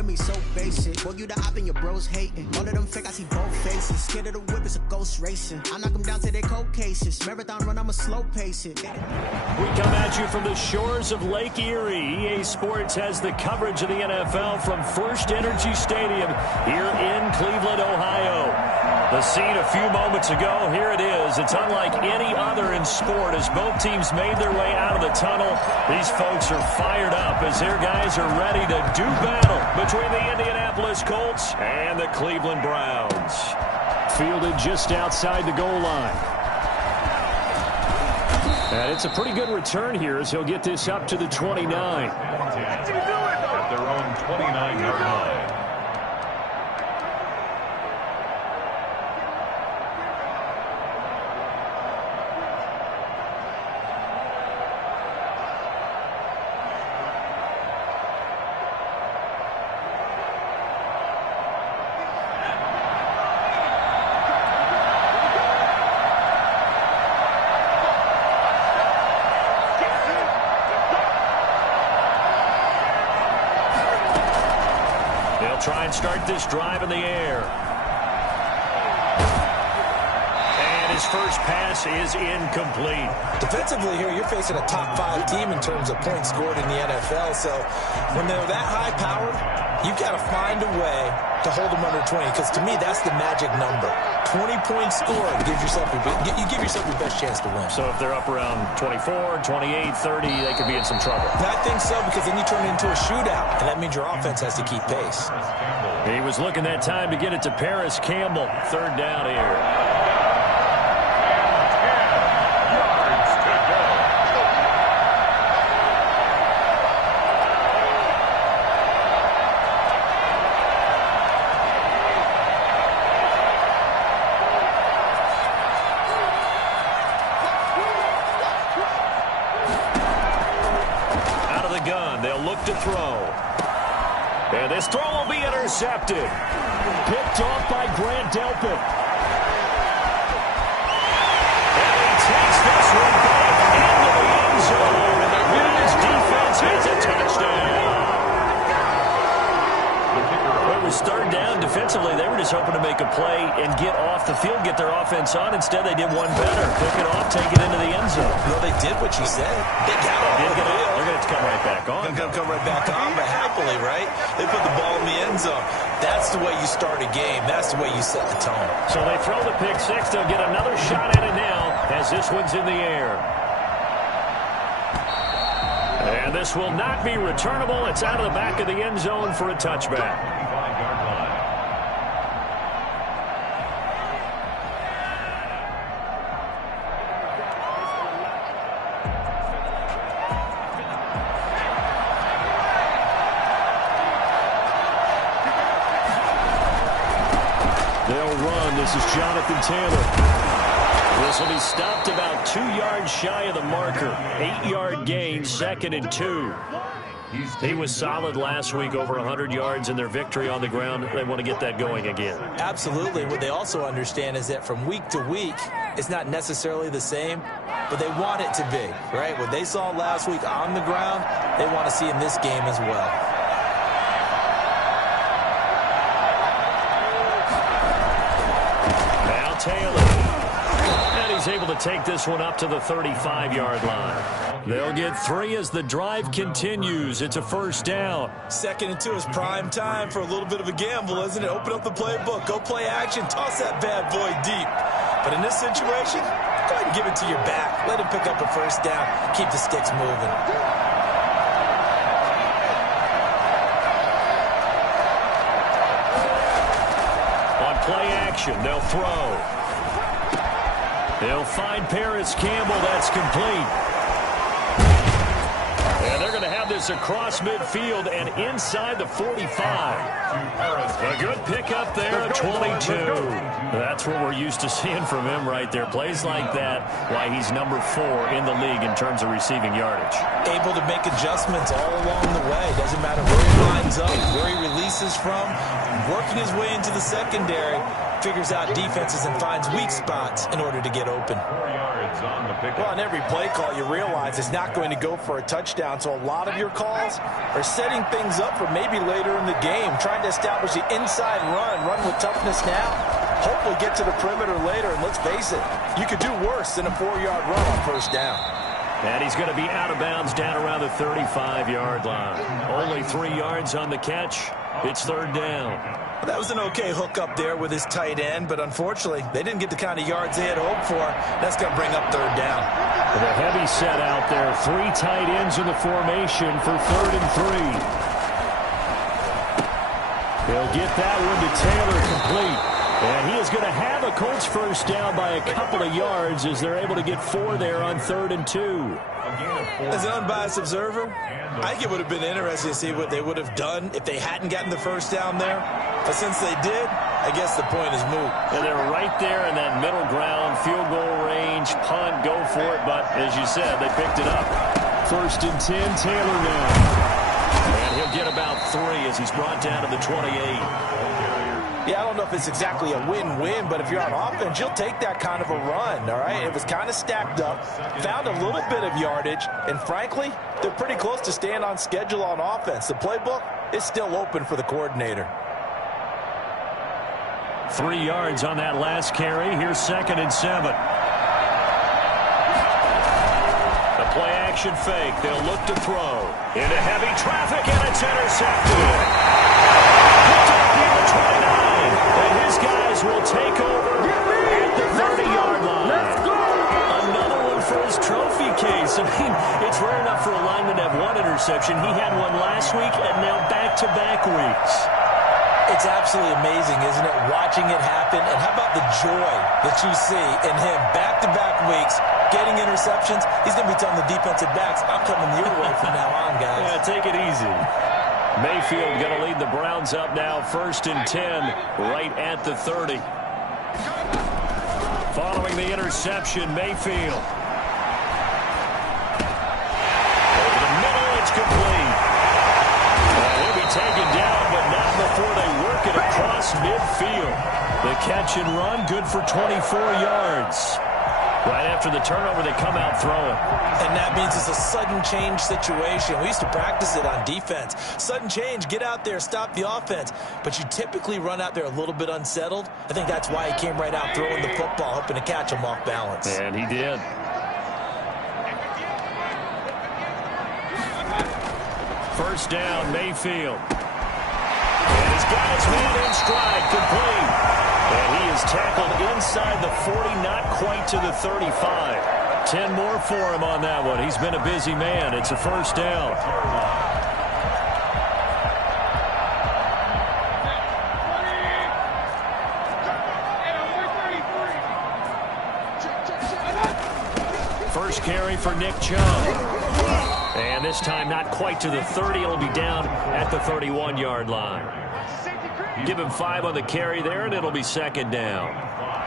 to me so basic. Boy, you the op and your bros hating. All of them fake, I see both faces. Scared of the whip, it's a ghost racing. I knock them down to their cold cases. Marathon run, I'ma slow pace it. We come at you from the shores of Lake Erie. EA Sports has the coverage of the NFL from First Energy Stadium here in Cleveland, Ohio. The scene a few moments ago, here it is. It's unlike any other in sport as both teams made their way out of the tunnel. These folks are fired up as their guys are ready to do battle between the Indianapolis Colts and the Cleveland Browns. Fielded just outside the goal line. And it's a pretty good return here as he'll get this up to the 29. At their own 29-yard line. Try and start this drive in the air. And his first pass is incomplete. Defensively here, you're facing a top 5 team in terms of points scored in the NFL. So when they're that high powered, you've got to find a way to hold them under 20. Because to me, that's the magic number. 20 points scored gives yourself you give yourself your best chance to win. So if they're up around 24, 28, 30, they could be in some trouble. And I think so, because then you turn it into a shootout, and that means your offense has to keep pace. He was looking that time to get it to Paris Campbell. Third down here. To throw. And this throw will be intercepted. Picked off by Grant Delpit. And he takes this one back into the end zone. And the Ravens defense has a touchdown. It was third down. Defensively, they were just hoping to make a play and get off the field, get their offense on. Instead, they did one better. Pick it off, take it into the end zone. Well, they did what you said. They got off the field. They're going to come right back on. They're going to come right back on, but happily, right? They put the ball in the end zone. That's the way you start a game. That's the way you set the tone. So they throw the pick six. They'll get another shot at it now as this one's in the air. And this will not be returnable. It's out of the back of the end zone for a touchback. This is Jonathan Taylor. This will be stopped about 2 yards shy of the marker. 8-yard gain, 2nd and 2. He was solid last week, over 100 yards in their victory on the ground. They want to get that going again. Absolutely. What they also understand is that from week to week, it's not necessarily the same, but they want it to be, right? What they saw last week on the ground, they want to see in this game as well. Taylor. And he's able to take this one up to the 35-yard line. They'll get 3 as the drive continues. It's a first down. 2nd and 2 is prime time for a little bit of a gamble, isn't it? Open up the playbook. Go play action. Toss that bad boy deep. But in this situation, go ahead and give it to your back. Let him pick up a first down. Keep the sticks moving. Play action. They'll throw. They'll find Paris Campbell. That's complete. And they're going to have this across midfield and inside the 45. A good pickup there at 22. That's what we're used to seeing from him right there. Plays like that, why he's number 4 in the league in terms of receiving yardage. Able to make adjustments all along the way. Doesn't matter where he lines up, where he releases from, working his way into the secondary. figures out defenses and finds weak spots in order to get open. 4 yards on the pickup. Well, on every play call, you realize it's not going to go for a touchdown, so a lot of your calls are setting things up for maybe later in the game, trying to establish the inside run with toughness now, hopefully get to the perimeter later, and let's face it, you could do worse than a 4-yard run on first down. And he's going to be out of bounds down around the 35-yard line. Only 3 yards on the catch. It's third down. Well, that was an okay hook up there with his tight end, but unfortunately, they didn't get the kind of yards they had hoped for. That's going to bring up third down. With a heavy set out there, 3 tight ends in the formation for 3rd and 3. They'll get that one to Taylor complete. And he is going to have a Colts first down by a couple of yards as they're able to get 4 there on 3rd and 2. As an unbiased observer, I think it would have been interesting to see what they would have done if they hadn't gotten the first down there. But since they did, I guess the point is moot. And they're right there in that middle ground, field goal range, punt, go for it. But as you said, they picked it up. 1st and 10, Taylor now. And he'll get about 3 as he's brought down to the 28. Yeah, I don't know if it's exactly a win-win, but if you're on offense, you'll take that kind of a run, all right? It was kind of stacked up, found a little bit of yardage, and frankly, they're pretty close to staying on schedule on offense. The playbook is still open for the coordinator. 3 yards on that last carry. Here's 2nd and 7. The play-action fake. They'll look to throw. Into heavy traffic, and it's intercepted. Picked up near the 29. And his guys will take over at the 30-yard line. Let's go! Another one for his trophy case. I mean, it's rare enough for a lineman to have 1 interception. He had one last week and now back-to-back weeks. It's absolutely amazing, isn't it, watching it happen? And how about the joy that you see in him back-to-back weeks, getting interceptions? He's going to be telling the defensive backs, I'm coming your way from now on, guys. Yeah, take it easy. Mayfield going to lead the Browns up now, 1st and 10, right at the 30. Following the interception, Mayfield. Over the middle, it's complete. He'll be taken down, but not before they work it across midfield. The catch and run, good for 24 yards. Right after the turnover, they come out throwing. And that means it's a sudden change situation. We used to practice it on defense. Sudden change, get out there, stop the offense. But you typically run out there a little bit unsettled. I think that's why he came right out throwing the football, hoping to catch him off balance. And he did. First down, Mayfield. And he's got his man in stride, complete. And he is tackled inside the 40, not quite to the 35. 10 more for him on that one. He's been a busy man. It's a first down. First carry for Nick Chubb. And this time not quite to the 30. It'll be down at the 31-yard line. Give him 5 on the carry there, and it'll be 2nd down.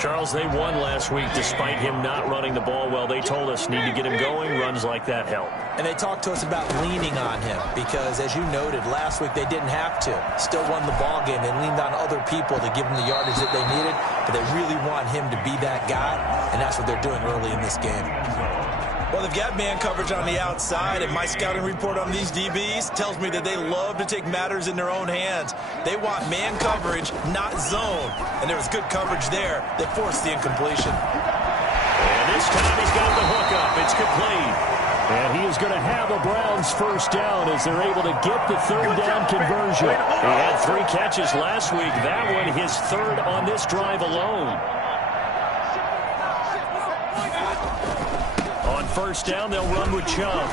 Charles, they won last week despite him not running the ball well. They told us need to get him going. Runs like that help. And they talked to us about leaning on him because, as you noted, last week they didn't have to. Still won the ball game. They leaned on other people to give them the yardage that they needed, but they really want him to be that guy, and that's what they're doing early in this game. Well, they've got man coverage on the outside, and my scouting report on these DBs tells me that they love to take matters in their own hands. They want man coverage, not zone. And there was good coverage there that forced the incompletion. And this time he's got the hook up. It's complete. And he is going to have a Browns first down as they're able to get the 3rd down conversion. He had 3 catches last week. That one his 3rd on this drive alone. First down, they'll run with Chubb.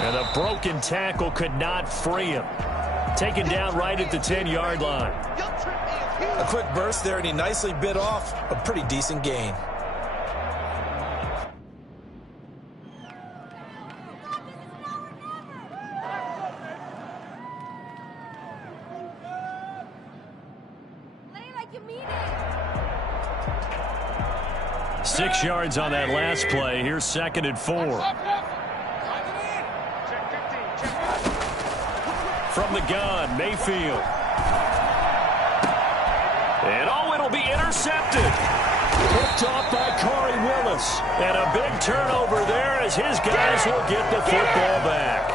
And a broken tackle could not free him. Taken down right at the 10-yard line. A quick burst there, and he nicely bit off a pretty decent gain. Play like you mean it. 6 yards on that last play. Here's 2nd and 4. From the gun, Mayfield. And oh, it'll be intercepted. Picked off by Corey Willis. And a big turnover there as his guys will get the football back.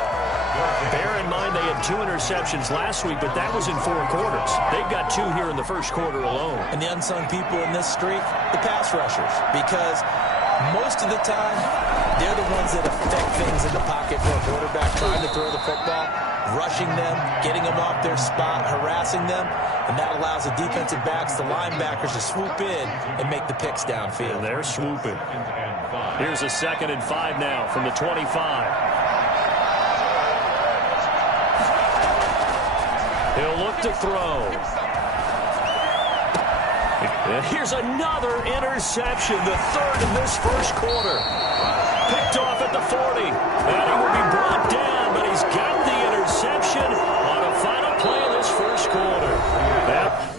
Bear in mind they had 2 interceptions last week, but that was in 4 quarters. They've got 2 here in the first quarter alone. And the unsung people in this streak, the pass rushers, because most of the time, they're the ones that affect things in the pocket for a quarterback trying to throw the football, rushing them, getting them off their spot, harassing them, and that allows the defensive backs, the linebackers, to swoop in and make the picks downfield. And they're swooping. Here's a 2nd and 5 now from the 25. He'll look to throw. And here's another interception, the 3rd in this first quarter. Picked off at the 40. And he will be brought down, but he's got the interception on a final play of this first quarter. After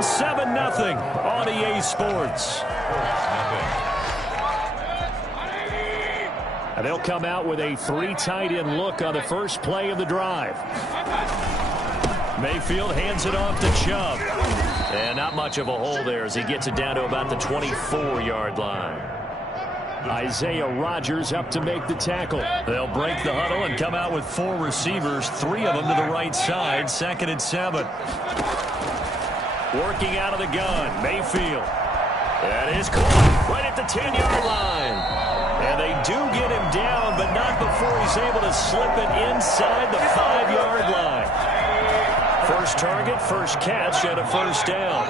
7-0 on EA Sports. And they'll come out with a 3 tight end look on the first play of the drive. Mayfield hands it off to Chubb. And not much of a hole there as he gets it down to about the 24-yard line. Isaiah Rodgers up to make the tackle. They'll break the huddle and come out with 4 receivers, 3 of them to the right side, 2nd and 7. Working out of the gun, Mayfield. That is caught right at the 10-yard line. And they do get him down, but not before he's able to slip it inside the 5-yard line. First target, first catch, and a first down.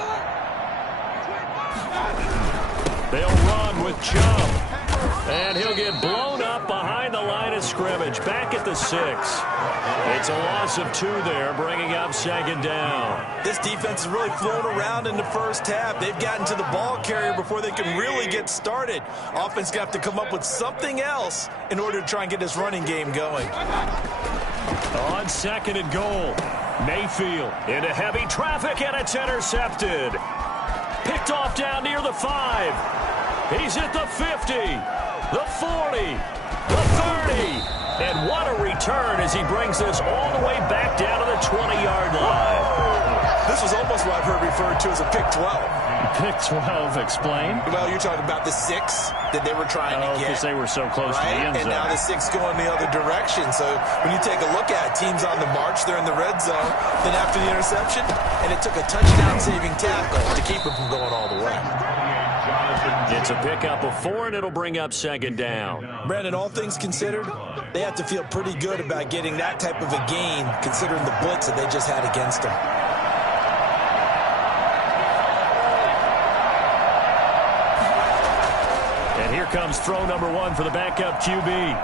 They'll run with Chubb. And he'll get blown up behind the line of scrimmage. Back at the 6. It's a loss of 2 there, bringing up 2nd down. This defense has really flown around in the first half. They've gotten to the ball carrier before they can really get started. Offense got to come up with something else in order to try and get this running game going. On 2nd and goal, Mayfield into heavy traffic, and it's intercepted. Picked off down near the 5. He's at the 50, the 40, the 30. And what a return as he brings this all the way back down to the 20-yard line. This was almost what I've heard referred to as a pick 12. Pick 12, explain. Well, you're talking about the 6 that they were trying to get. Because they were so close to the end zone. And now the 6 going the other direction. So when you take a look at it, teams on the march, they're in the red zone. Then after the interception, and it took a touchdown-saving tackle to keep them from going all the way. It's a pickup of 4, and it'll bring up 2nd down. Brandon, all things considered, they have to feel pretty good about getting that type of a gain, considering the blitz that they just had against them. And here comes throw number 1 for the backup QB.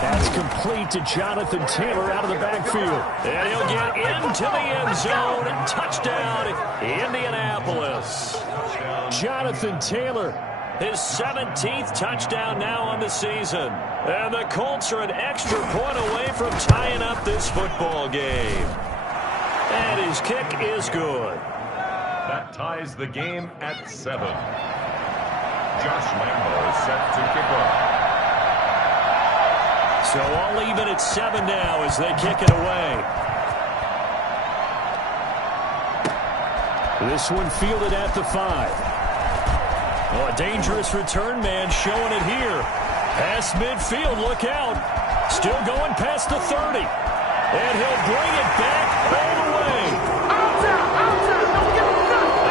That's complete to Jonathan Taylor out of the backfield. And he'll get into the end zone. Touchdown, Indianapolis. Jonathan Taylor, his 17th touchdown now on the season. And the Colts are an extra point away from tying up this football game. And his kick is good. That ties the game at 7. Josh Lambo is set to kick off. So all even at 7 now as they kick it away. This one fielded at the 5. Oh, a dangerous return man showing it here. Past midfield, look out. Still going past the 30. And he'll bring it back all the way.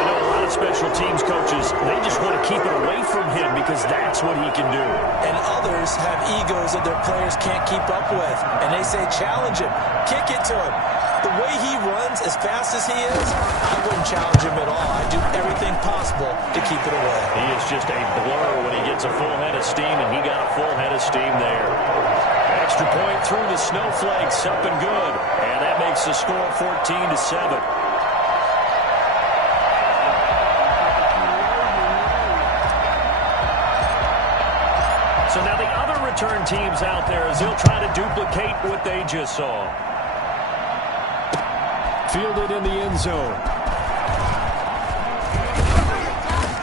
I know a lot of special teams coaches, they just want to keep it away from him because that's what he can do. And others have egos that their players can't keep up with. And they say, challenge him. Kick it to him. The way he runs as fast as he is, I wouldn't challenge him at all. I'd do everything possible to keep it away. He is just a blur when he gets a full head of steam, and he got a full head of steam there. Extra point through the snowflakes, up and good. And that makes the score 14-7. So now the other return teams out there as they'll try to duplicate what they just saw. Fielded in the end zone.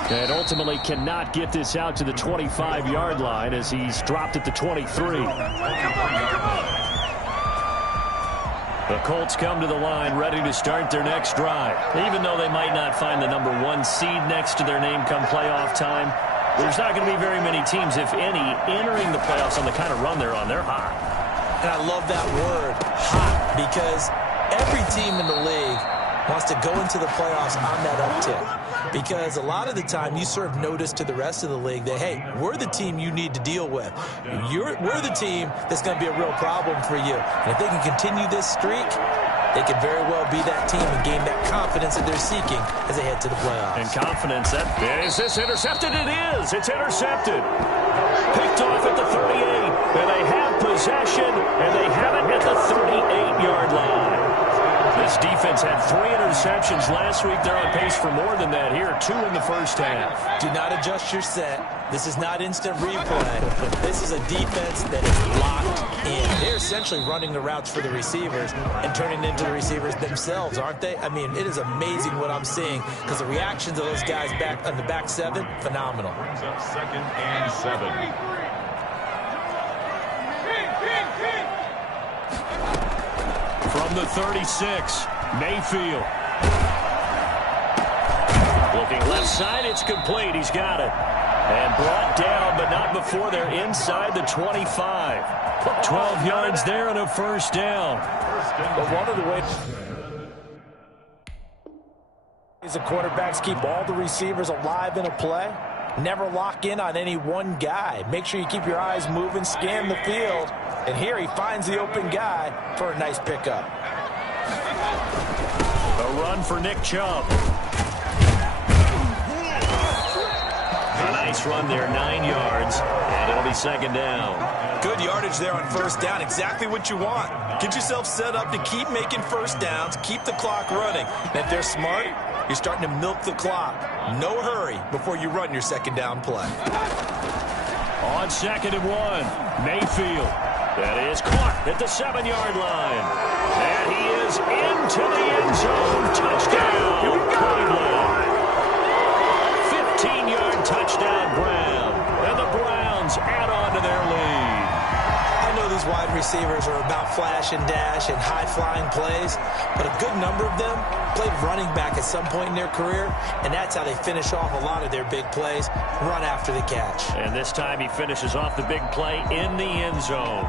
And ultimately cannot get this out to the 25-yard line as he's dropped at the 23. The Colts come to the line ready to start their next drive. Even though they might not find the number 1 seed next to their name come playoff time, there's not going to be very many teams, if any, entering the playoffs on the kind of run they're on. They're hot. And I love that word, hot, because every team in the league wants to go into the playoffs on that uptick. Because a lot of the time you serve notice to the rest of the league that, hey, we're the team you need to deal with. We're the team that's going to be a real problem for you. And if they can continue this streak, they could very well be that team and gain that confidence that they're seeking as they head to the playoffs. And confidence, is this intercepted? It is. It's intercepted. Picked off at the 38. And they have possession, and they have it at the 38-yard line. This defense had 3 interceptions last week. They're on pace for more than that here. 2 in the first half. Do not adjust your set. This is not instant replay. This is a defense that is locked in. They're essentially running the routes for the receivers and turning into the receivers themselves, aren't they? I mean, it is amazing what I'm seeing because the reactions of those guys back on the back 7, phenomenal. Brings up 2nd and 7. From the 36, Mayfield. Looking left side, it's complete. He's got it. And brought down, but not before they're inside the 25. 12 yards there and a first down. But one of the ways the quarterbacks keep all the receivers alive in a play. Never lock in on any one guy. Make sure you keep your eyes moving, scan the field. And here he finds the open guy for a nice pickup. A run for Nick Chubb. A nice run there, 9 yards, and it'll be 2nd down. Good yardage there on first down, exactly what you want. Get yourself set up to keep making first downs, keep the clock running. And if they're smart, you're starting to milk the clock. No hurry before you run your 2nd down play. On 2nd and 1, Mayfield. That is caught at the 7-yard line. And he is into the end zone. Touchdown, Cleveland. 15-yard touchdown, Brown. And the Browns add on to their lead. I know these wide receivers are about flash and dash and high-flying plays, but a good number of them played running back at some point in their career, and that's how they finish off a lot of their big plays, run after the catch. And this time he finishes off the big play in the end zone.